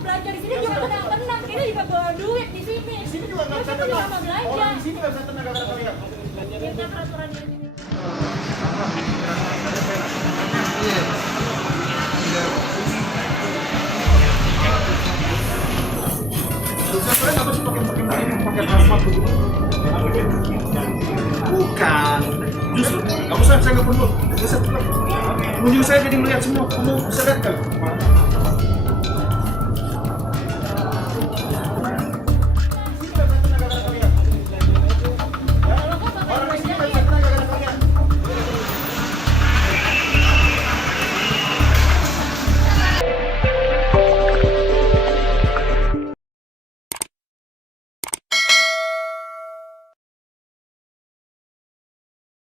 belanja di sini juga tenang-tenang. Kita juga bawa duit di sini. Di sini juga nggak bisa Kita juga tenang. mau belanja. Orang di sini nggak bisa tenang gara-gara kalian. Kita peraturan di sini. Bisa kalian apa sih pakai hazmat begitu? Bukan. Justru nggak usah, saya nggak perlu. Pengunjung saya jadi melihat semua. Kamu bisa lihat kan?